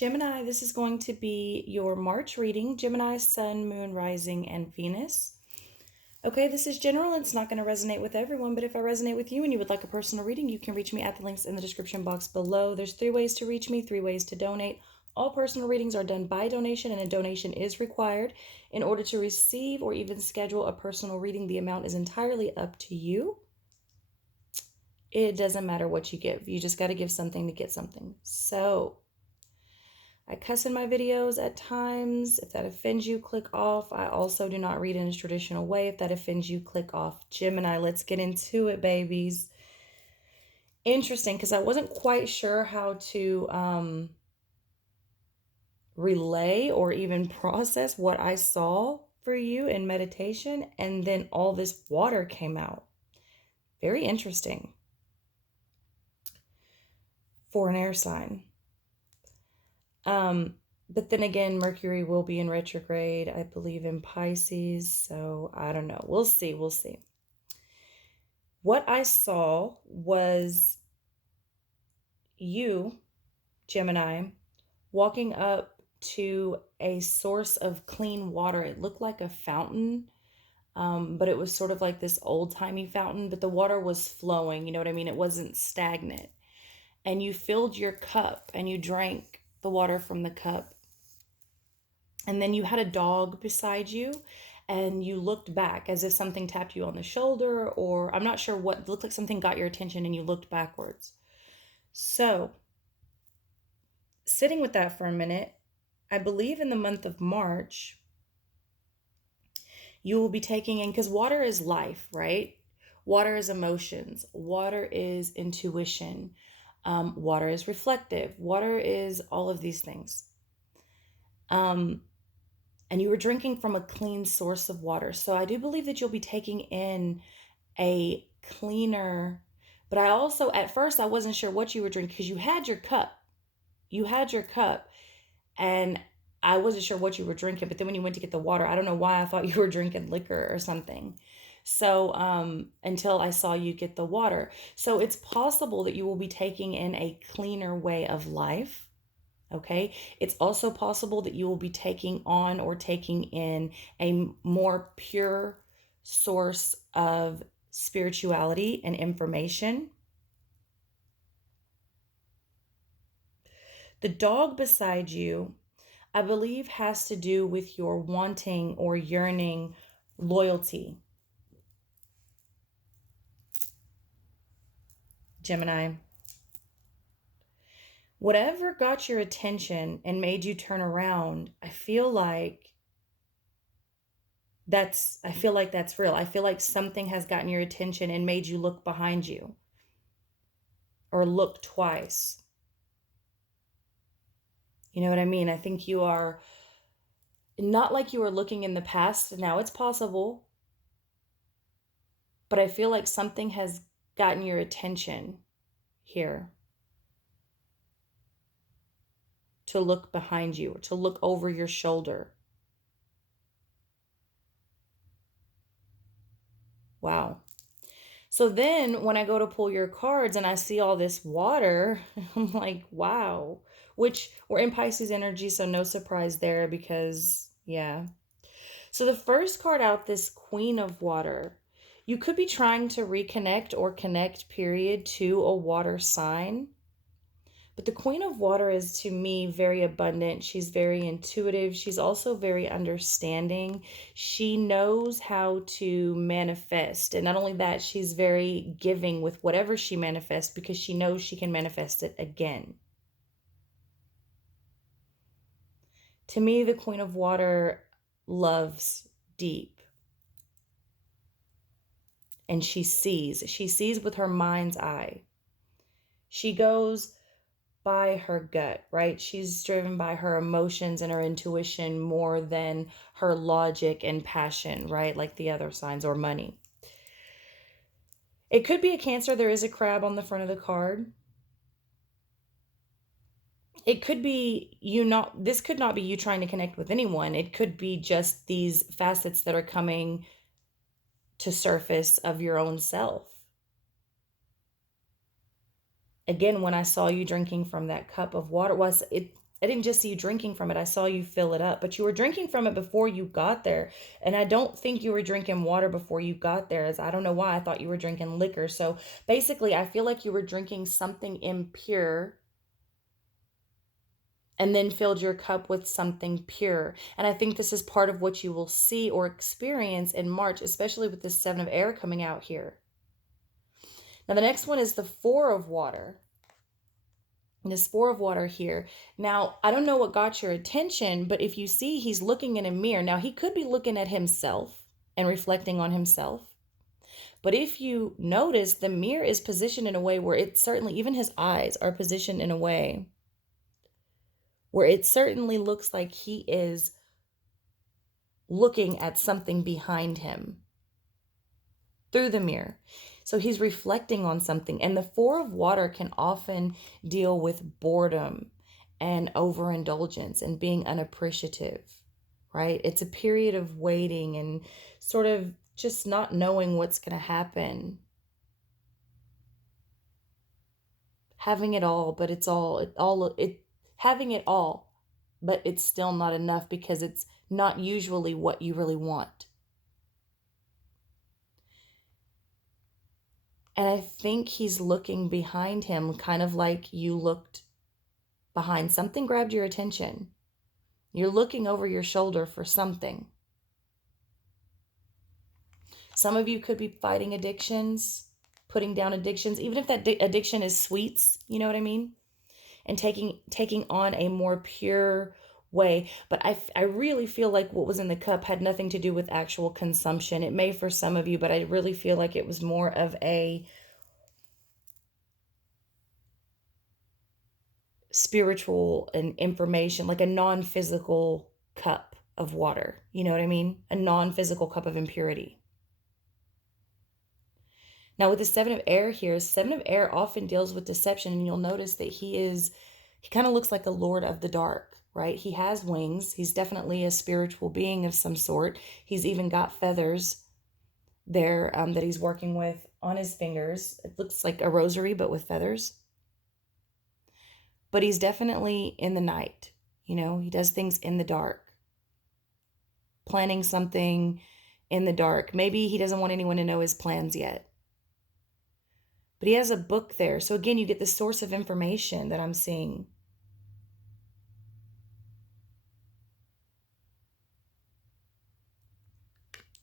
Gemini, this is going to be your March reading. Gemini, Sun, Moon, Rising, and Venus. Okay, this is general and it's not going to resonate with everyone, but if I resonate with you and you would like a personal reading, you can reach me at the links in the description box below. There's 3 ways to reach me, 3 ways to donate. All personal readings are done by donation, and a donation is required. In order to receive or even schedule a personal reading, the amount is entirely up to you. It doesn't matter what you give. You just got to give something to get something. So I cuss in my videos at times. If that offends you, click off. I also do not read in a traditional way. If that offends you, click off. Gemini, let's get into it, babies. Interesting, because I wasn't quite sure how to relay or even process what I saw for you in meditation, and then all this water came out. Very interesting for an air sign. But then again, Mercury will be in retrograde, I believe, in Pisces. So I don't know. We'll see. We'll see. What I saw was you, Gemini, walking up to a source of clean water. It looked like a fountain, but it was sort of like this old-timey fountain, but the water was flowing. You know what I mean? It wasn't stagnant. And you filled your cup and you drank the water from the cup. And then you had a dog beside you and you looked back as if something tapped you on the shoulder, or I'm not sure what, looked like something got your attention and you looked backwards. So sitting with that for a minute, I believe in the month of March, you will be taking in, because water is life, right? Water is emotions. Water is intuition. Water is reflective. Water is all of these things. And you were drinking from a clean source of water. So I do believe that you'll be taking in a cleaner, but I also, at first, I wasn't sure what you were drinking because you had your cup. You had your cup, and I wasn't sure what you were drinking. But then when you went to get the water, I don't know why I thought you were drinking liquor or something. So until I saw you get the water. So it's possible that you will be taking in a cleaner way of life. Okay. It's also possible that you will be taking on or taking in a more pure source of spirituality and information. The dog beside you, I believe, has to do with your wanting or yearning loyalty. Gemini. Whatever got your attention and made you turn around, I feel like that's real. I feel like something has gotten your attention and made you look behind you or look twice. You know what I mean? I think you are not like you were looking in the past. Now it's possible, but I feel like something has gotten your attention here. To look behind you, or to look over your shoulder. Wow. So then when I go to pull your cards and I see all this water, I'm like, wow. Which we're in Pisces energy, so no surprise there because, yeah. So the first card out, this Queen of Water, you could be trying to reconnect or connect, period, to a water sign. But the Queen of Water is, to me, very abundant. She's very intuitive. She's also very understanding. She knows how to manifest. And not only that, she's very giving with whatever she manifests because she knows she can manifest it again. To me, the Queen of Water loves deep. And she sees. She sees with her mind's eye. She goes by her gut, right? She's driven by her emotions and her intuition more than her logic and passion, right? Like the other signs, or money. It could be a Cancer. There is a crab on the front of the card. It could be this could not be you trying to connect with anyone. It could be just these facets that are coming to surface of your own self. Again, when I saw you drinking from that cup of water, I didn't just see you drinking from it. I saw you fill it up, but you were drinking from it before you got there. And I don't think you were drinking water before you got there, as I don't know why I thought you were drinking liquor. So basically, I feel like you were drinking something impure and then filled your cup with something pure. And I think this is part of what you will see or experience in March, especially with the Seven of Air coming out here. Now, the next one is the Four of Water. And this Four of Water here. Now, I don't know what got your attention, but if you see he's looking in a mirror, now he could be looking at himself and reflecting on himself. But if you notice, the mirror is positioned in a way where it certainly, even his eyes are positioned in a way where it certainly looks like he is looking at something behind him through the mirror. So he's reflecting on something. And the Four of Water can often deal with boredom and overindulgence and being unappreciative, right? It's a period of waiting and sort of just not knowing what's going to happen. Having it all, but having it all, but it's still not enough because it's not usually what you really want. And I think he's looking behind him, kind of like you looked behind. Something grabbed your attention. You're looking over your shoulder for something. Some of you could be fighting addictions, putting down addictions, even if that addiction is sweets, you know what I mean? And taking on a more pure way. But I really feel like what was in the cup had nothing to do with actual consumption. It may for some of you, but I really feel like it was more of a spiritual and information, like a non-physical cup of water. You know what I mean? A non-physical cup of impurity. Now with the Seven of Air here, Seven of Air often deals with deception, and you'll notice that he kind of looks like a lord of the dark, right? He has wings. He's definitely a spiritual being of some sort. He's even got feathers there that he's working with on his fingers. It looks like a rosary, but with feathers. But he's definitely in the night. You know, he does things in the dark. Planning something in the dark. Maybe he doesn't want anyone to know his plans yet. But he has a book there. So again, you get the source of information that I'm seeing.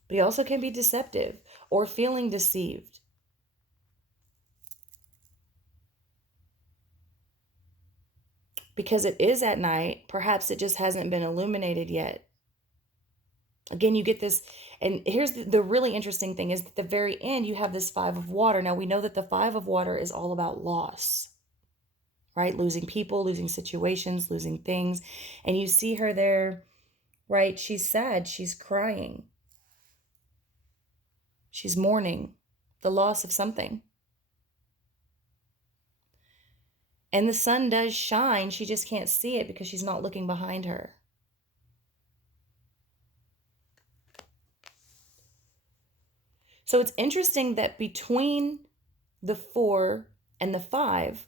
But he also can be deceptive or feeling deceived. Because it is at night, perhaps it just hasn't been illuminated yet. Again, you get this, and here's the really interesting thing is at the very end, you have this Five of Water. Now, we know that the Five of Water is all about loss, right? Losing people, losing situations, losing things. And you see her there, right? She's sad. She's crying. She's mourning the loss of something. And the sun does shine. She just can't see it because she's not looking behind her. So it's interesting that between the 4 and the 5,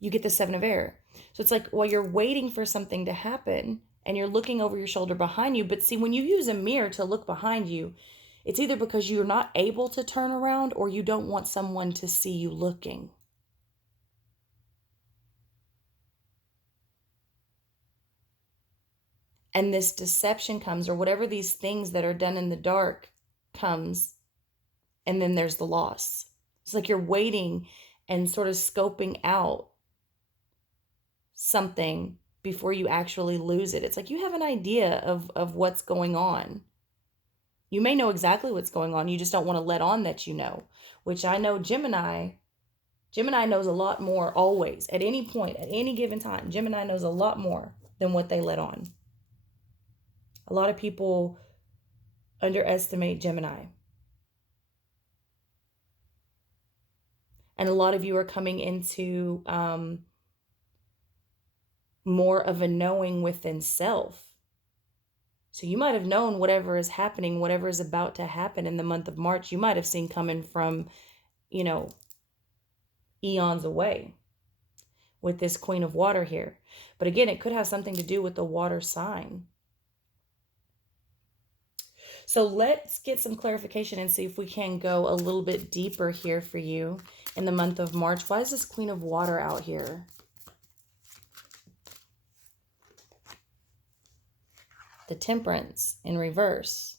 you get the Seven of Air. So it's like while you're waiting for something to happen and you're looking over your shoulder behind you. But see, when you use a mirror to look behind you, it's either because you're not able to turn around or you don't want someone to see you looking. And this deception comes, or whatever these things that are done in the dark comes, and then there's the loss. It's like you're waiting and sort of scoping out something before you actually lose it. It's like you have an idea of what's going on. You may know exactly what's going on. You just don't want to let on that you know, which I know Gemini knows a lot more always, at any point, at any given time. Gemini knows a lot more than what they let on. A lot of people underestimate Gemini. And a lot of you are coming into more of a knowing within self. So you might have known whatever is happening, whatever is about to happen in the month of March, you might have seen coming from, eons away. with this Queen of Water here. But again, it could have something to do with the water sign. So let's get some clarification and see if we can go a little bit deeper here for you in the month of March. Why is this Queen of Water out here? The Temperance in reverse.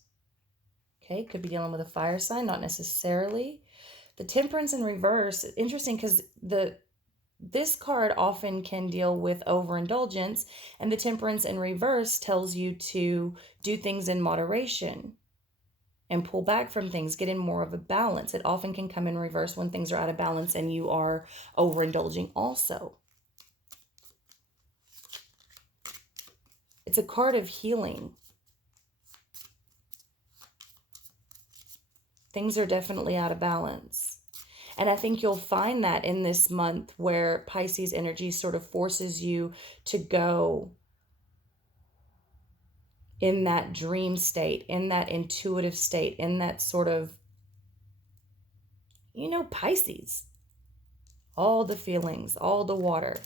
Okay, could be dealing with a fire sign, not necessarily. The Temperance in reverse, interesting because this card often can deal with overindulgence, and the Temperance in reverse tells you to do things in moderation and pull back from things, get in more of a balance. It often can come in reverse when things are out of balance and you are overindulging also. It's a card of healing. Things are definitely out of balance. And I think you'll find that in this month where Pisces energy sort of forces you to go in that dream state, in that intuitive state, in that sort of, you know, Pisces. All the feelings, all the water.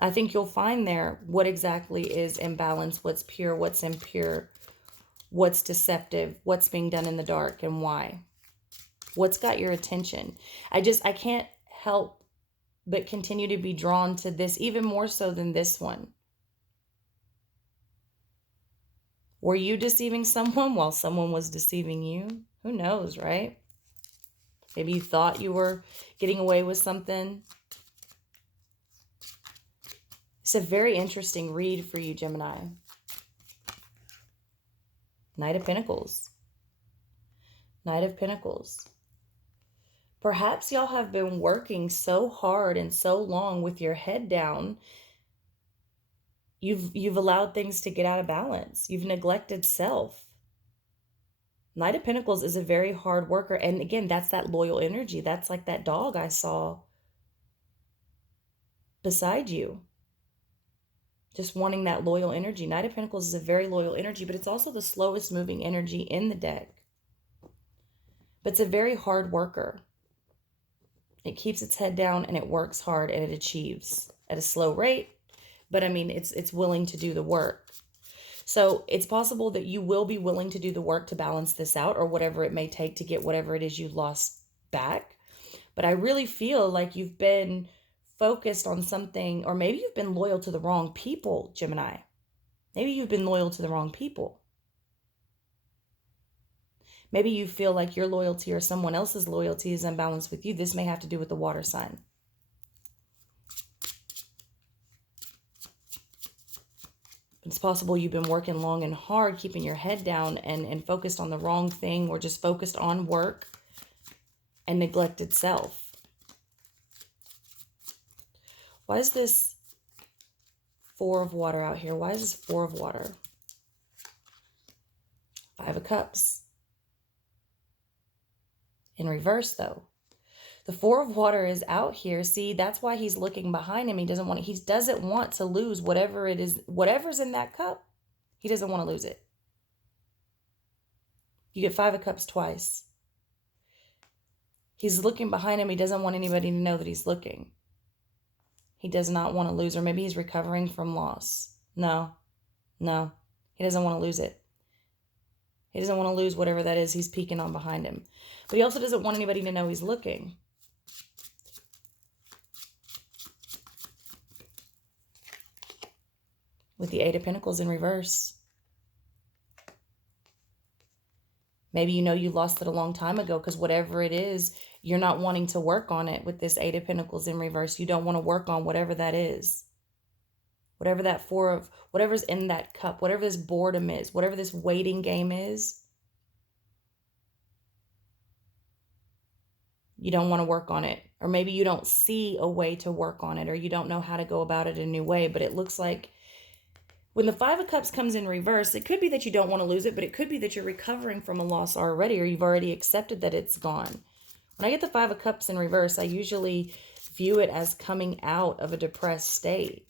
I think you'll find there what exactly is imbalanced, what's pure, what's impure, what's deceptive, what's being done in the dark, and why. What's got your attention? I can't help but continue to be drawn to this, even more so than this one. Were you deceiving someone while someone was deceiving you? Who knows, right? Maybe you thought you were getting away with something. It's a very interesting read for you, Gemini. Knight of Pentacles. Knight of Pentacles. Perhaps y'all have been working so hard and so long with your head down. You've allowed things to get out of balance. You've neglected self. Knight of Pentacles is a very hard worker. And again, that's that loyal energy. That's like that dog I saw beside you. Just wanting that loyal energy. Knight of Pentacles is a very loyal energy, but it's also the slowest moving energy in the deck. But it's a very hard worker. It keeps its head down and it works hard and it achieves at a slow rate. But I mean, it's willing to do the work. So it's possible that you will be willing to do the work to balance this out, or whatever it may take to get whatever it is you lost back. But I really feel like you've been focused on something, or maybe you've been loyal to the wrong people, Gemini. Maybe you've been loyal to the wrong people. Maybe you feel like your loyalty or someone else's loyalty is unbalanced with you. This may have to do with the water sign. It's possible you've been working long and hard, keeping your head down and focused on the wrong thing, or just focused on work and neglected self. Why is this Four of Water out here? Why is this Four of Water? Five of Cups. In reverse, though. The Four of Water is out here. See, that's why he's looking behind him. He doesn't want to lose whatever it is, whatever's in that cup. He doesn't want to lose it. You get Five of Cups twice. He's looking behind him. He doesn't want anybody to know that he's looking. He does not want to lose, or maybe he's recovering from loss. No. He doesn't want to lose it. He doesn't want to lose whatever that is he's peeking on behind him. But he also doesn't want anybody to know he's looking. With the Eight of Pentacles in reverse. Maybe you know you lost it a long time ago, because whatever it is, you're not wanting to work on it with this Eight of Pentacles in reverse. You don't want to work on whatever that is. Whatever that whatever's in that cup, whatever this boredom is, whatever this waiting game is, you don't want to work on it. Or maybe you don't see a way to work on it, or you don't know how to go about it a new way. But it looks like when the Five of Cups comes in reverse, it could be that you don't want to lose it, but it could be that you're recovering from a loss already, or you've already accepted that it's gone. When I get the Five of Cups in reverse, I usually view it as coming out of a depressed state.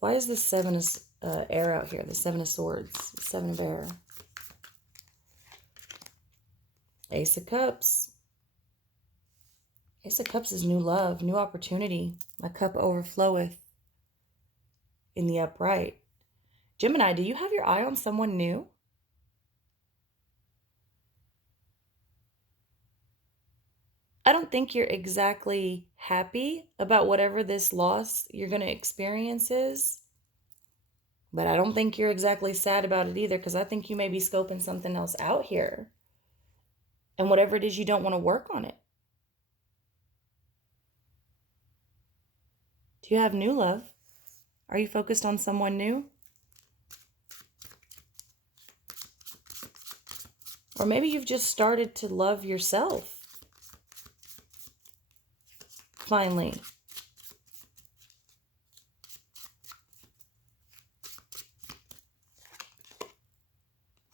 Why is the Seven of Air out here? The Seven of Swords, Seven of Air. Ace of Cups. Ace of Cups is new love, new opportunity. My cup overfloweth in the upright. Gemini, do you have your eye on someone new? I don't think you're exactly happy about whatever this loss you're going to experience is. But I don't think you're exactly sad about it either, because I think you may be scoping something else out here. And whatever it is, you don't want to work on it. Do you have new love? Are you focused on someone new? Or maybe you've just started to love yourself. Finally.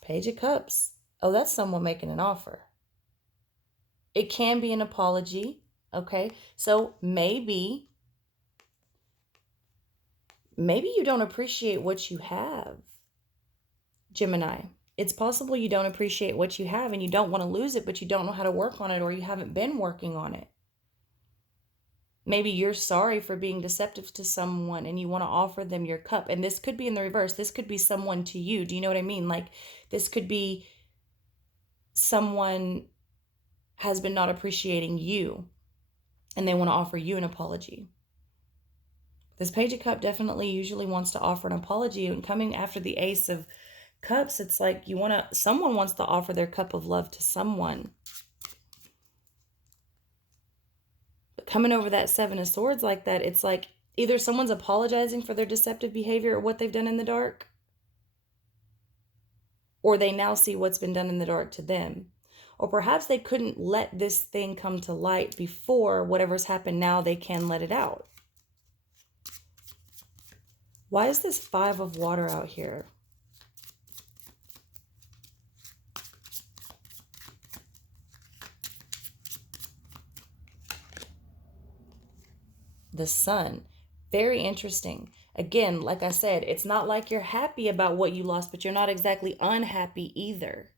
Page of Cups. Oh, that's someone making an offer. It can be an apology. Okay. So maybe you don't appreciate what you have, Gemini. It's possible you don't appreciate what you have and you don't want to lose it, but you don't know how to work on it, or you haven't been working on it. Maybe you're sorry for being deceptive to someone and you want to offer them your cup. And this could be in the reverse. This could be someone to you. Do you know what I mean? Like, this could be someone has been not appreciating you and they want to offer you an apology. This Page of Cup definitely usually wants to offer an apology, and coming after the Ace of Cups, it's like someone wants to offer their cup of love to someone. But coming over that Seven of Swords like that, it's like either someone's apologizing for their deceptive behavior or what they've done in the dark, or they now see what's been done in the dark to them. Or perhaps they couldn't let this thing come to light before. Whatever's happened now, they can let it out. Why is this Five of Water out here? The Sun. Very interesting. Again, like I said, it's not like you're happy about what you lost, but you're not exactly unhappy either.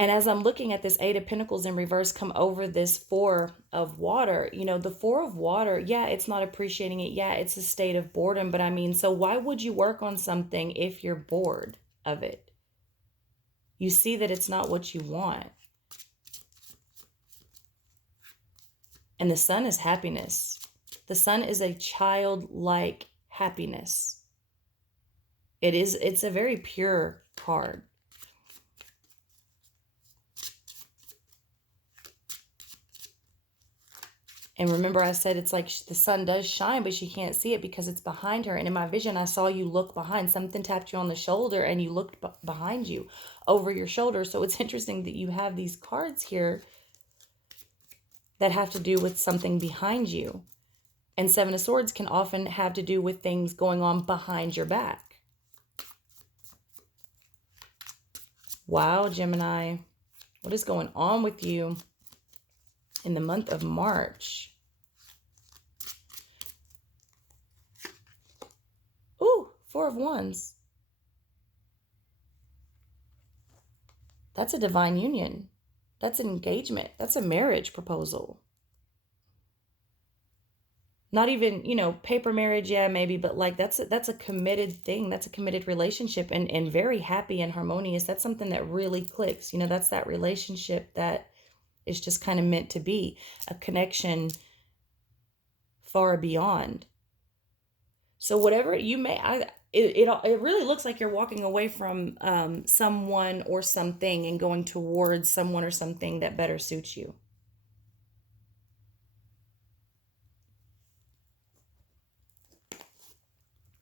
And as I'm looking at this Eight of Pentacles in reverse come over this Four of Water, the Four of Water, yeah, it's not appreciating it. Yeah, it's a state of boredom. But I mean, so why would you work on something if you're bored of it? You see that it's not what you want. And the Sun is happiness. The Sun is a childlike happiness. It's a very pure card. And remember, I said it's like the sun does shine, but she can't see it because it's behind her. And in my vision, I saw you look behind. Something tapped you on the shoulder and you looked behind you, over your shoulder. So it's interesting that you have these cards here that have to do with something behind you. And Seven of Swords can often have to do with things going on behind your back. Wow, Gemini. What is going on with you in the month of March? Ooh, Four of Wands. That's a divine union. That's an engagement. That's a marriage proposal. Not even, paper marriage, yeah, maybe, but like that's a committed thing. That's a committed relationship, and very happy and harmonious. That's something that really clicks. That's that relationship that is just kind of meant to be a connection far beyond. So whatever you may, it really looks like you're walking away from someone or something and going towards someone or something that better suits you.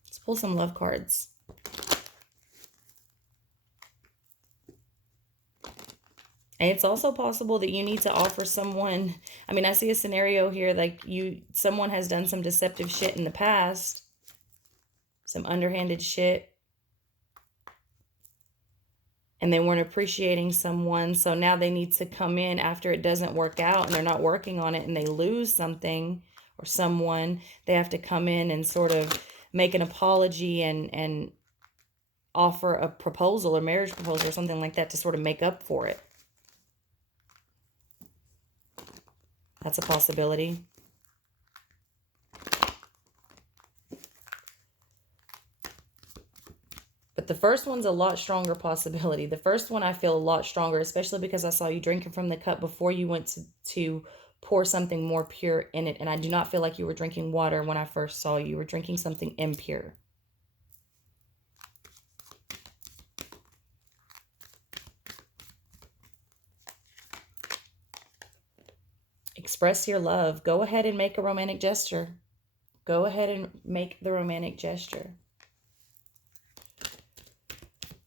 Let's pull some love cards. And it's also possible that you need to offer someone, I mean, I see a scenario here like someone has done some deceptive shit in the past, some underhanded shit, and they weren't appreciating someone. So now they need to come in after it doesn't work out and they're not working on it and they lose something or someone. They have to come in and sort of make an apology and offer a proposal, a marriage proposal or something like that to sort of make up for it. That's a possibility. But the first one's a lot stronger possibility. The first one I feel a lot stronger, especially because I saw you drinking from the cup before you went to pour something more pure in it. And I do not feel like you were drinking water when I first saw you. You were drinking something impure. Express your love. Go ahead and make a romantic gesture. Go ahead and make the romantic gesture.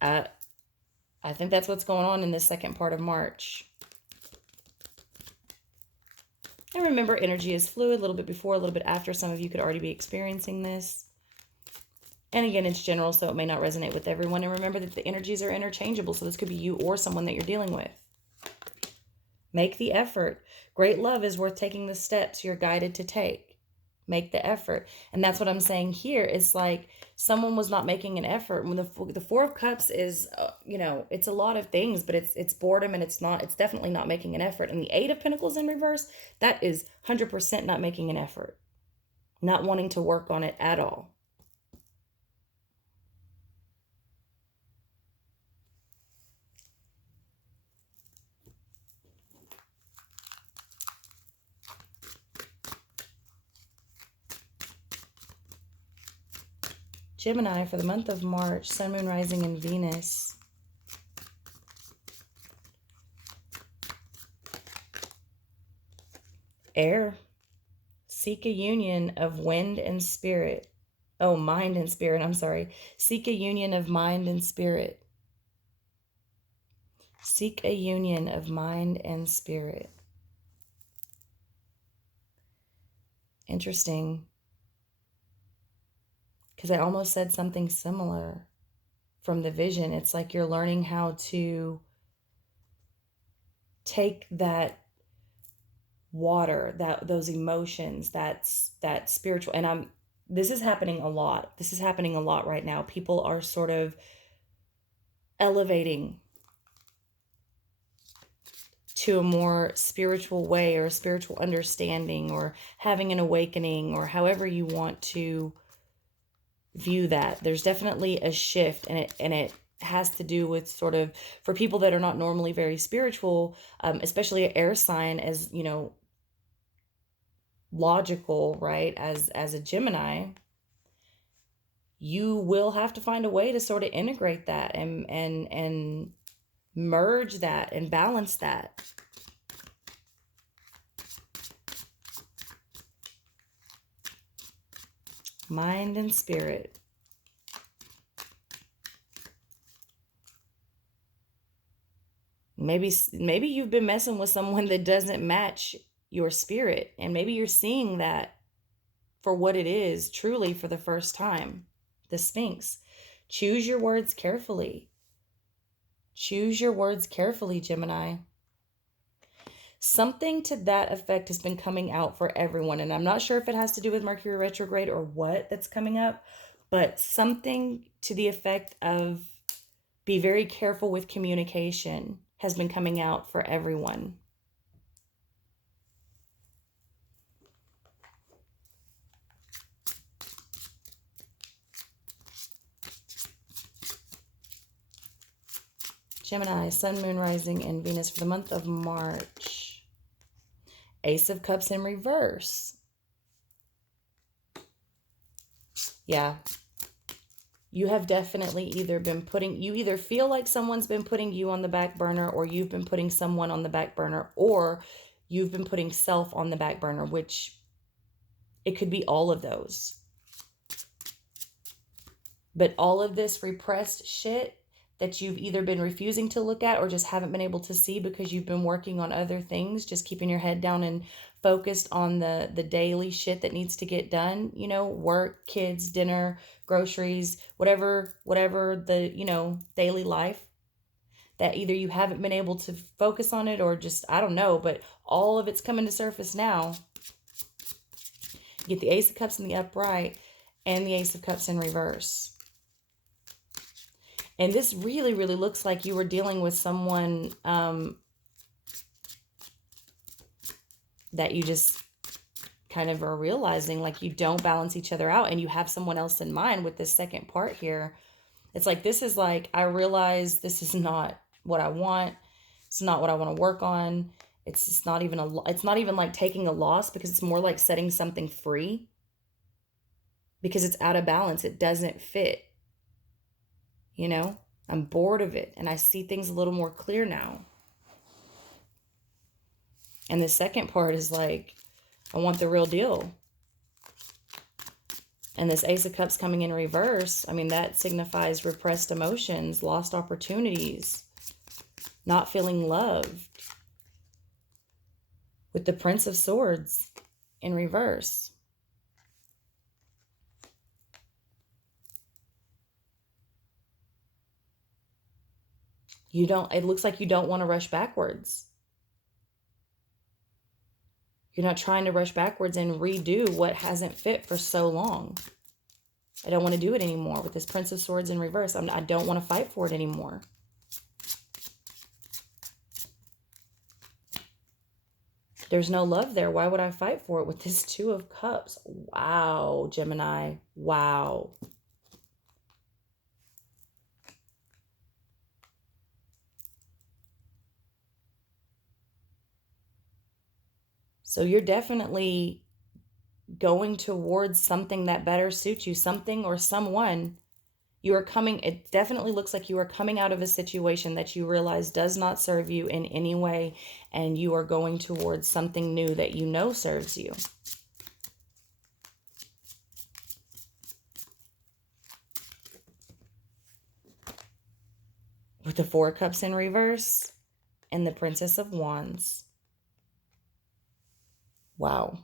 I think that's what's going on in the second part of March. And remember, energy is fluid, a little bit before, a little bit after. Some of you could already be experiencing this. And again, it's general, so it may not resonate with everyone. And remember that the energies are interchangeable, so this could be you or someone that you're dealing with. Make the effort. Great love is worth taking the steps you're guided to take. Make the effort. And that's what I'm saying here. It's like someone was not making an effort. When the Four of Cups is, it's a lot of things, but it's boredom, and it's definitely not making an effort. And the Eight of Pentacles in reverse, that is 100% not making an effort. Not wanting to work on it at all. Gemini, for the month of March, Sun, Moon, Rising, and Venus. Air. Seek a union of wind and spirit. Oh, mind and spirit, I'm sorry. Seek a union of mind and spirit. Seek a union of mind and spirit. Interesting. Because I almost said something similar from the vision. It's like you're learning how to take that water, those emotions, that spiritual, and this is happening a lot. This is happening a lot right now. People are sort of elevating to a more spiritual way, or a spiritual understanding, or having an awakening, or however you want to view that. There's definitely a shift, and it has to do with sort of, for people that are not normally very spiritual, especially an air sign, as logical, right, as a Gemini, you will have to find a way to sort of integrate that and merge that and balance that. Mind and spirit. Maybe you've been messing with someone that doesn't match your spirit, and maybe you're seeing that for what it is truly for the first time. The Sphinx. Choose your words carefully. Choose your words carefully, Gemini. Something to that effect has been coming out for everyone, and I'm not sure if it has to do with Mercury retrograde or what that's coming up, but something to the effect of be very careful with communication has been coming out for everyone. Gemini, Sun, Moon, Rising, and Venus for the month of March. Ace of Cups in reverse. Yeah. You have definitely either been you either feel like someone's been putting you on the back burner, or you've been putting someone on the back burner, or you've been putting self on the back burner, which it could be all of those. But all of this repressed shit that you've either been refusing to look at, or just haven't been able to see because you've been working on other things, just keeping your head down and focused on the daily shit that needs to get done, work, kids, dinner, groceries, whatever the, daily life, that either you haven't been able to focus on it, or just, I don't know, but all of it's coming to surface now. You get the Ace of Cups in the upright and the Ace of Cups in reverse. And this really, really looks like you were dealing with someone that you just kind of are realizing like you don't balance each other out, and you have someone else in mind with this second part here. It's like, this is like, I realize this is not what I want. It's not what I want to work on. It's just not even it's not even like taking a loss, because it's more like setting something free, because it's out of balance. It doesn't fit. You know, I'm bored of it, and I see things a little more clear now. And the second part is like, I want the real deal. And this Ace of Cups coming in reverse, I mean, that signifies repressed emotions, lost opportunities, not feeling loved. With the Prince of Swords in reverse. It looks like you don't want to rush backwards. You're not trying to rush backwards and redo what hasn't fit for so long. I don't want to do it anymore with this Prince of Swords in reverse. I don't want to fight for it anymore. There's no love there. Why would I fight for it with this Two of Cups? Wow, Gemini. Wow. So you're definitely going towards something that better suits you, something or someone. You are coming, it definitely looks like you are coming out of a situation that you realize does not serve you in any way, and you are going towards something new that you know serves you. With the Four of Cups in reverse and the Princess of Wands. Wow.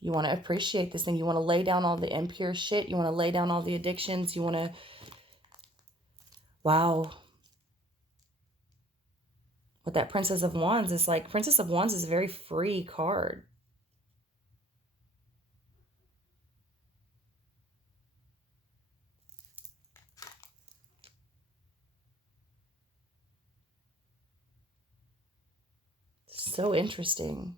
You want to appreciate this thing. You want to lay down all the impure shit. You want to lay down all the addictions. You want to... Wow. With that Princess of Wands, it's like, Princess of Wands is a very free card. So interesting.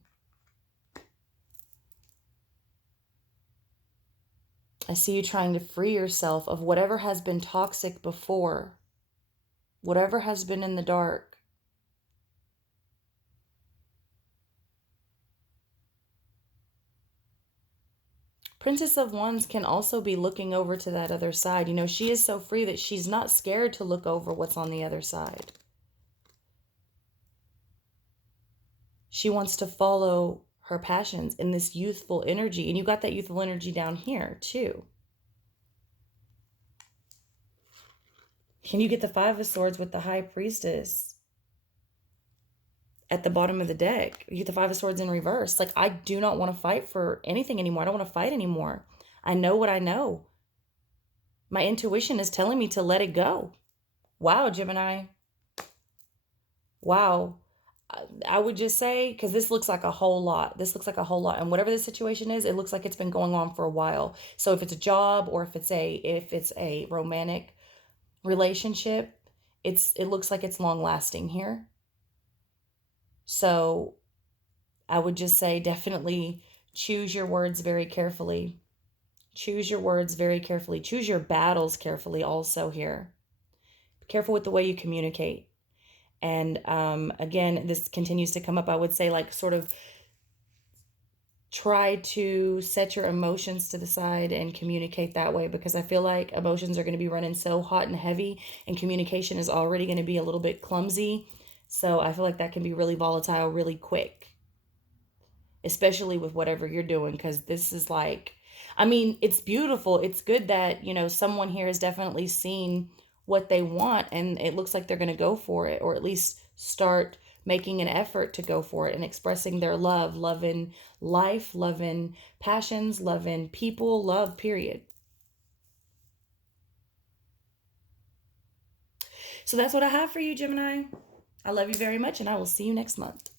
I see you trying to free yourself of whatever has been toxic before, whatever has been in the dark. Princess of Wands can also be looking over to that other side. You know, she is so free that she's not scared to look over what's on the other side. She wants to follow her passions in this youthful energy. And you got that youthful energy down here too. Can you get the Five of Swords with the High Priestess at the bottom of the deck? You get the Five of Swords in reverse. Like, I do not want to fight for anything anymore. I don't want to fight anymore. I know what I know. My intuition is telling me to let it go. Wow, Gemini. Wow. I would just say, because this looks like a whole lot. This looks like a whole lot. And whatever the situation is, it looks like it's been going on for a while. So if it's a job, or if it's a romantic relationship, it looks like it's long lasting here. So I would just say, definitely choose your words very carefully. Choose your words very carefully. Choose your battles carefully also here. Be careful with the way you communicate. And again, this continues to come up. I would say, like, sort of try to set your emotions to the side and communicate that way, because I feel like emotions are going to be running so hot and heavy, and communication is already going to be a little bit clumsy. So I feel like that can be really volatile really quick, especially with whatever you're doing, because this is like, I mean, it's beautiful. It's good that, you know, someone here has definitely seen what they want, and it looks like they're going to go for it, or at least start making an effort to go for it and expressing their love, loving life, loving passions, loving people, love, period. So that's what I have for you, Gemini. I love you very much, and I will see you next month.